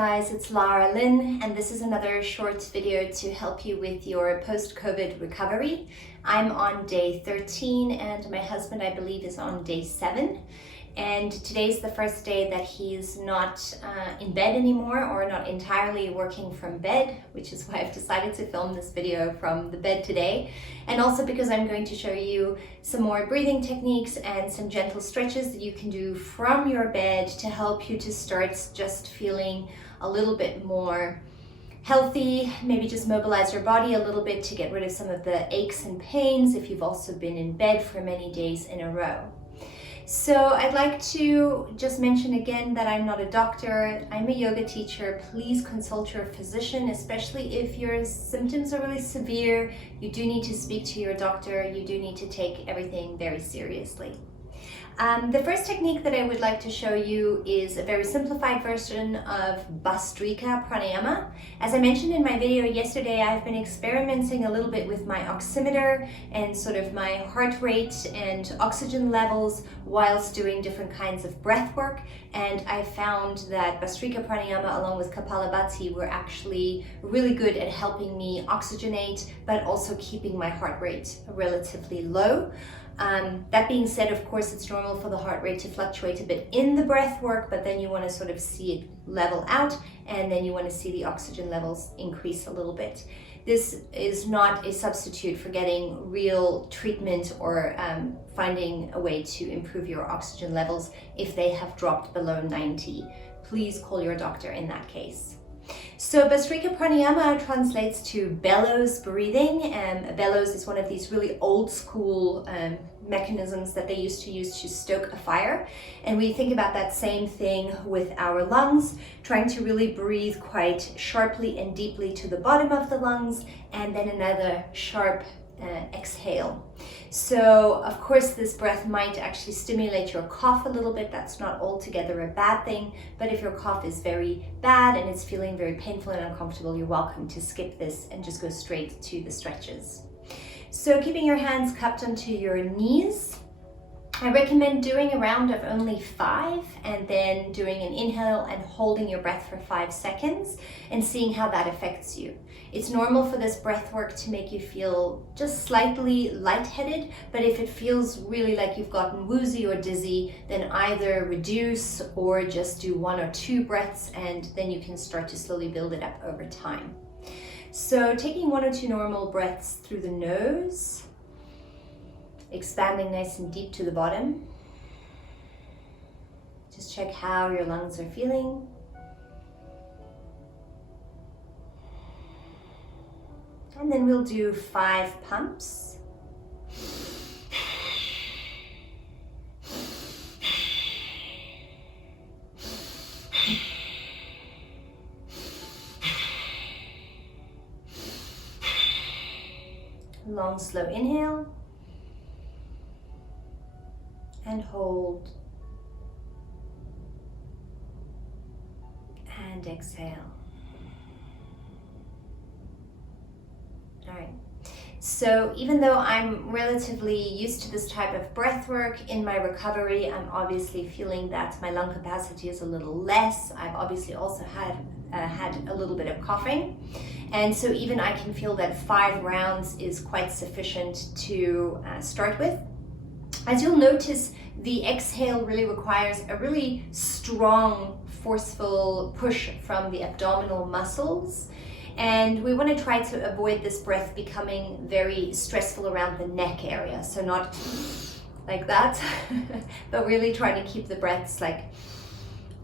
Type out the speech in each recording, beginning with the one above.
guys, it's Lara-Lyn, and this is another short video to help you with your post-COVID recovery. I'm on day 13 and my husband, I believe, is on day 7. And today's the first day that he's not in bed anymore, or not entirely working from bed, which is why I've decided to film this video from the bed today. And also because I'm going to show you some more breathing techniques and some gentle stretches that you can do from your bed to help you to start just feeling a little bit more healthy. Maybe just mobilize your body a little bit to get rid of some of the aches and pains if you've also been in bed for many days in a row. So I'd like to just mention again that I'm not a doctor, I'm a yoga teacher. Please consult your physician, especially if your symptoms are really severe. You do need to speak to your doctor, you do need to take everything very seriously. The first technique that I would like to show you is a very simplified version of Bhastrika Pranayama. As I mentioned in my video yesterday, I've been experimenting a little bit with my oximeter and sort of my heart rate and oxygen levels whilst doing different kinds of breath work. And I found that Bhastrika Pranayama along with Kapalabhati were actually really good at helping me oxygenate, but also keeping my heart rate relatively low. That being said, of course, it's normal for the heart rate to fluctuate a bit in the breath work, but then you want to sort of see it level out, and then you want to see the oxygen levels increase a little bit. This is not a substitute for getting real treatment or finding a way to improve your oxygen levels if they have dropped below 90. Please call your doctor in that case. So Bhastrika Pranayama translates to bellows breathing, and bellows is one of these really old school mechanisms that they used to use to stoke a fire. And we think about that same thing with our lungs, trying to really breathe quite sharply and deeply to the bottom of the lungs, and then another sharp exhale. So of course this breath might actually stimulate your cough a little bit. That's not altogether a bad thing, but if your cough is very bad and it's feeling very painful and uncomfortable, you're welcome to skip this and just go straight to the stretches. So keeping your hands cupped onto your knees, I recommend doing a round of only 5 and then doing an inhale and holding your breath for 5 seconds and seeing how that affects you. It's normal for this breath work to make you feel just slightly lightheaded, but if it feels really like you've gotten woozy or dizzy, then either reduce or just do 1 or 2 breaths, and then you can start to slowly build it up over time. So taking 1 or 2 normal breaths through the nose, expanding nice and deep to the bottom. Just check how your lungs are feeling. And then we'll do 5 pumps. Long, slow inhale. And hold, and exhale. All right, so even though I'm relatively used to this type of breath work in my recovery, I'm obviously feeling that my lung capacity is a little less. I've obviously also had a little bit of coughing, and so even I can feel that 5 rounds is quite sufficient to start with. As you'll notice, the exhale really requires a really strong, forceful push from the abdominal muscles. And we want to try to avoid this breath becoming very stressful around the neck area. So not like that, but really trying to keep the breaths like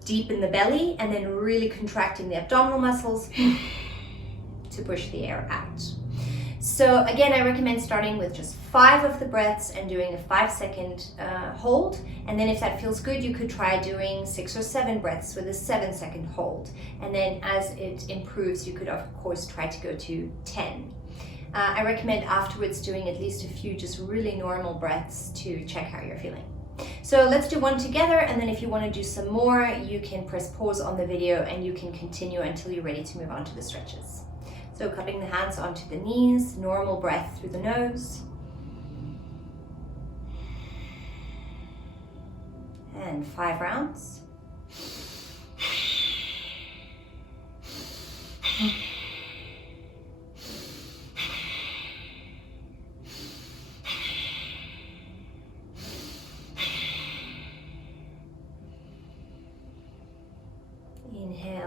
deep in the belly and then really contracting the abdominal muscles to push the air out. So again, I recommend starting with just 5 of the breaths and doing a 5-second hold. And then if that feels good, you could try doing 6 or 7 breaths with a 7-second hold. And then as it improves, you could of course try to go to 10. I recommend afterwards doing at least a few just really normal breaths to check how you're feeling. So let's do 1 together, and then if you want to do some more, you can press pause on the video and you can continue until you're ready to move on to the stretches. So cupping the hands onto the knees, normal breath through the nose. And 5 rounds.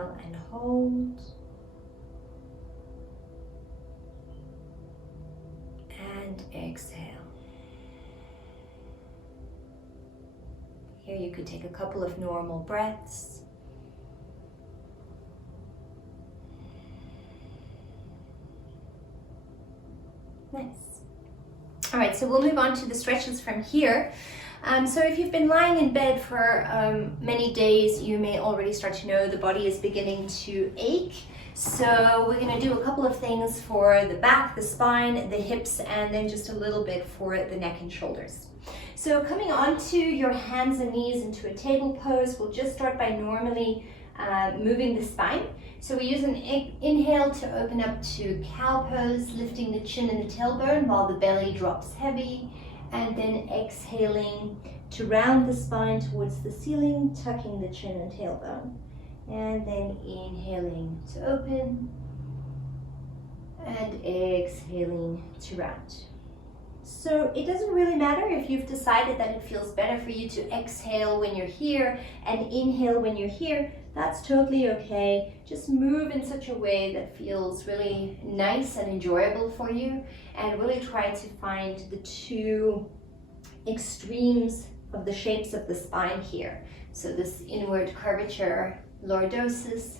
inhale and hold. And exhale. Here you could take a couple of normal breaths. Nice. All right, so we'll move on to the stretches from here. So if you've been lying in bed for many days, you may already start to know the body is beginning to ache. So we're going to do a couple of things for the back, the spine, the hips, and then just a little bit for the neck and shoulders. So coming onto your hands and knees into a table pose, we'll just start by normally moving the spine. So we use an inhale to open up to cow pose, lifting the chin and the tailbone while the belly drops heavy, and then exhaling to round the spine towards the ceiling, tucking the chin and tailbone. And then inhaling to open and exhaling to round. So it doesn't really matter if you've decided that it feels better for you to exhale when you're here and inhale when you're here. That's totally okay. Just move in such a way that feels really nice and enjoyable for you, and really try to find the two extremes of the shapes of the spine here. So this inward curvature, lordosis,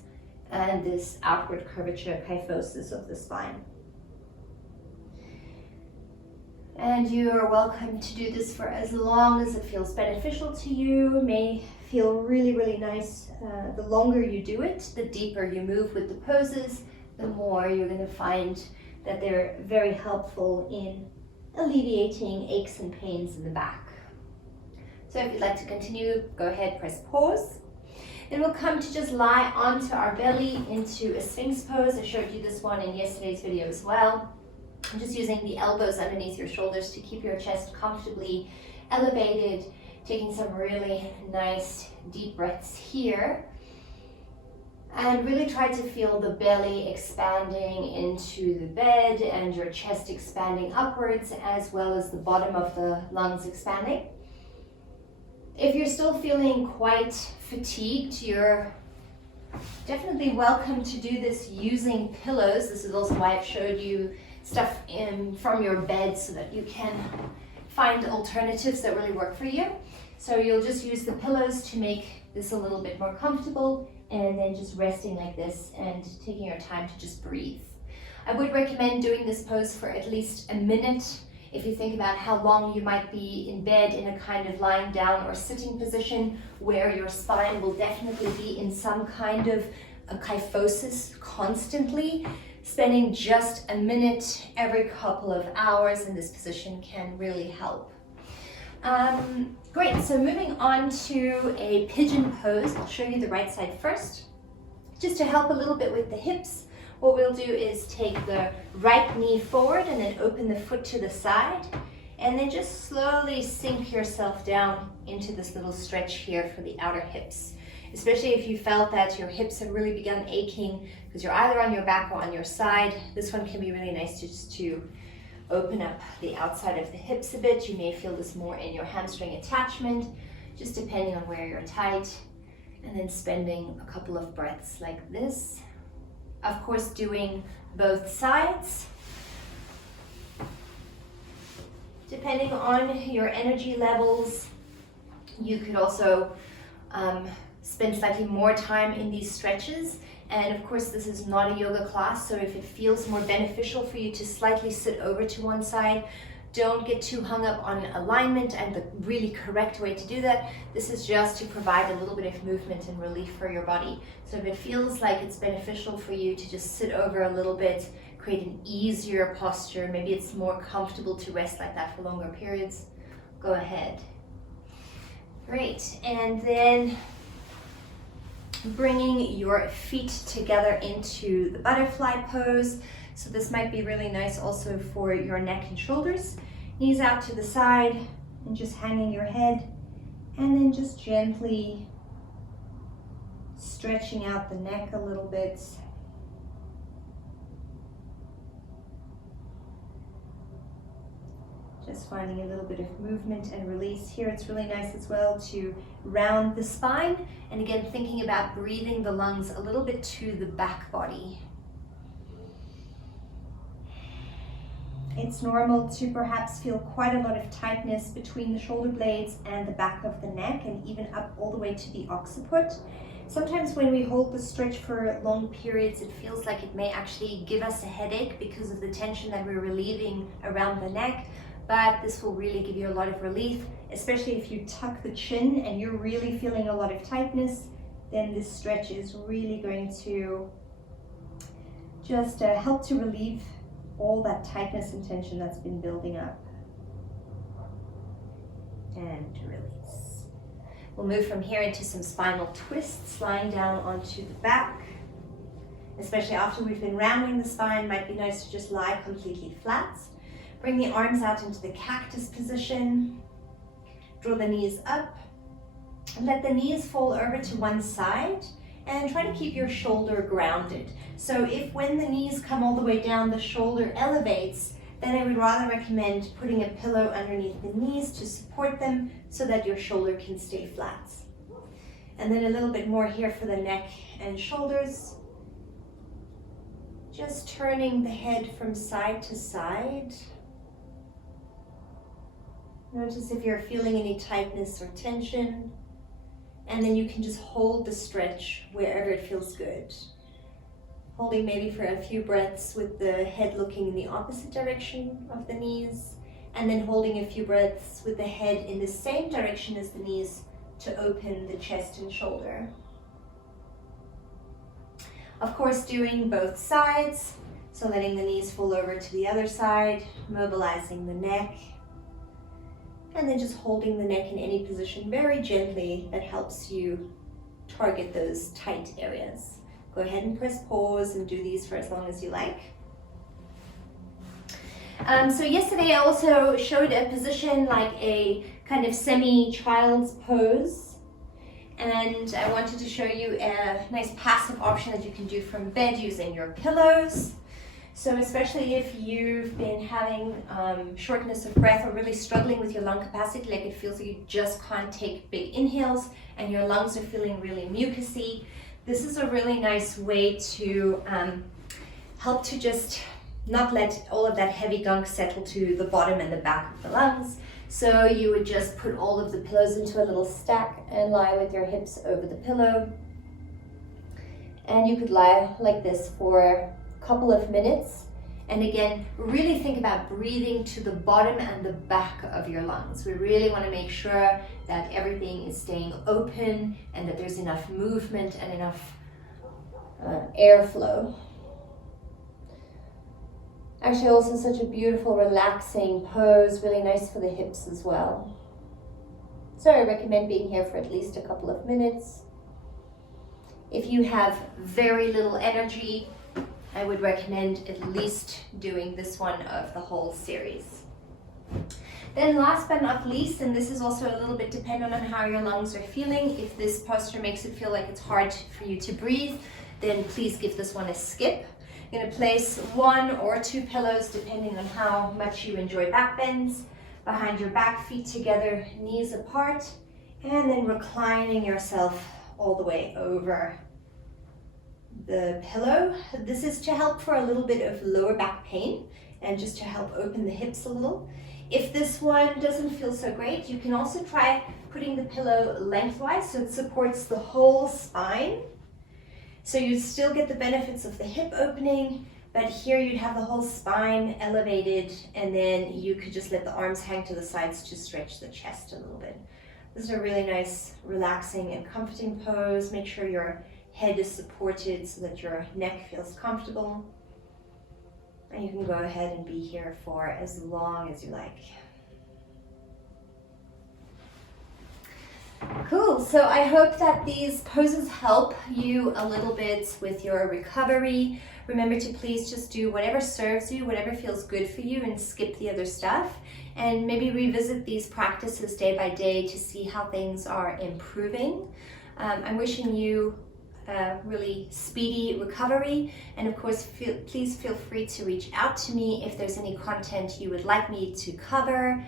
and this outward curvature, kyphosis of the spine. And you are welcome to do this for as long as it feels beneficial to you. It may feel really, really nice. The longer you do it, the deeper you move with the poses, the more you're going to find that they're very helpful in alleviating aches and pains in the back. So if you'd like to continue, go ahead, press pause. Then we'll come to just lie onto our belly into a Sphinx pose. I showed you this one in yesterday's video as well. I'm just using the elbows underneath your shoulders to keep your chest comfortably elevated, taking some really nice deep breaths here. And really try to feel the belly expanding into the bed and your chest expanding upwards, as well as the bottom of the lungs expanding. If you're still feeling quite fatigued, you're definitely welcome to do this using pillows. This is also why I've showed you stuff from your bed so that you can find alternatives that really work for you. So you'll just use the pillows to make this a little bit more comfortable, and then just resting like this and taking your time to just breathe. I would recommend doing this pose for at least a minute. If you think about how long you might be in bed in a kind of lying down or sitting position where your spine will definitely be in some kind of a kyphosis constantly, spending just a minute every couple of hours in this position can really help. Great, so moving on to a pigeon pose. I'll show you the right side first. Just to help a little bit with the hips, what we'll do is take the right knee forward and then open the foot to the side, and then just slowly sink yourself down into this little stretch here for the outer hips. Especially if you felt that your hips have really begun aching because you're either on your back or on your side. This one can be really nice just to open up the outside of the hips a bit. You may feel this more in your hamstring attachment, just depending on where you're tight. And then spending a couple of breaths like this. Of course, doing both sides. Depending on your energy levels, you could also spend slightly more time in these stretches. And of course, this is not a yoga class, so if it feels more beneficial for you to slightly sit over to one side, don't get too hung up on alignment and the really correct way to do that. This is just to provide a little bit of movement and relief for your body. So if it feels like it's beneficial for you to just sit over a little bit, create an easier posture, maybe it's more comfortable to rest like that for longer periods, go ahead. Great, and then bringing your feet together into the butterfly pose. So this might be really nice also for your neck and shoulders. Knees out to the side and just hanging your head, and then just gently stretching out the neck a little bit. Just finding a little bit of movement and release here. It's really nice as well to round the spine. And again, thinking about breathing the lungs a little bit to the back body. It's normal to perhaps feel quite a lot of tightness between the shoulder blades and the back of the neck, and even up all the way to the occiput. Sometimes when we hold the stretch for long periods, it feels like it may actually give us a headache because of the tension that we're relieving around the neck, but this will really give you a lot of relief, especially if you tuck the chin and you're really feeling a lot of tightness. Then this stretch is really going to just help to relieve all that tightness and tension that's been building up. And release. We'll move from here into some spinal twists, lying down onto the back. Especially after we've been rounding the spine, might be nice to just lie completely flat. Bring the arms out into the cactus position. Draw the knees up. And let the knees fall over to one side. And try to keep your shoulder grounded. So if when the knees come all the way down, the shoulder elevates, then I would rather recommend putting a pillow underneath the knees to support them so that your shoulder can stay flat. And then a little bit more here for the neck and shoulders. Just turning the head from side to side. Notice if you're feeling any tightness or tension. And then you can just hold the stretch wherever it feels good. Holding maybe for a few breaths with the head looking in the opposite direction of the knees, and then holding a few breaths with the head in the same direction as the knees to open the chest and shoulder. Of course, doing both sides, so letting the knees fall over to the other side, mobilizing the neck, and then just holding the neck in any position very gently that helps you target those tight areas. Go ahead and press pause and do these for as long as you like. So yesterday I also showed a position like a kind of semi-child's pose. And I wanted to show you a nice passive option that you can do from bed using your pillows. So especially if you've been having shortness of breath or really struggling with your lung capacity, like it feels like you just can't take big inhales and your lungs are feeling really mucousy, this is a really nice way to help to just not let all of that heavy gunk settle to the bottom and the back of the lungs. So you would just put all of the pillows into a little stack and lie with your hips over the pillow. And you could lie like this for a couple of minutes. And again, really think about breathing to the bottom and the back of your lungs. We really want to make sure that everything is staying open and that there's enough movement and enough airflow. Actually, also such a beautiful, relaxing pose, really nice for the hips as well. So I recommend being here for at least a couple of minutes. If you have very little energy, I would recommend at least doing this one of the whole series. Then last but not least, and this is also a little bit dependent on how your lungs are feeling, if this posture makes it feel like it's hard for you to breathe, then please give this one a skip. You're going to place 1 or 2 pillows, depending on how much you enjoy back bends, behind your back, feet together, knees apart, and then reclining yourself all the way over the pillow. This is to help for a little bit of lower back pain and just to help open the hips a little. If this one doesn't feel so great, you can also try putting the pillow lengthwise so it supports the whole spine. So you still get the benefits of the hip opening, but here you'd have the whole spine elevated, and then you could just let the arms hang to the sides to stretch the chest a little bit. This is a really nice, relaxing and comforting pose. Make sure your head is supported so that your neck feels comfortable. And you can go ahead and be here for as long as you like. Cool, so I hope that these poses help you a little bit with your recovery. Remember to please just do whatever serves you, whatever feels good for you, and skip the other stuff. And maybe revisit these practices day by day to see how things are improving. I'm wishing you a really speedy recovery. And of course, please feel free to reach out to me if there's any content you would like me to cover.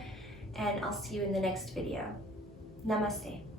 And I'll see you in the next video. Namaste.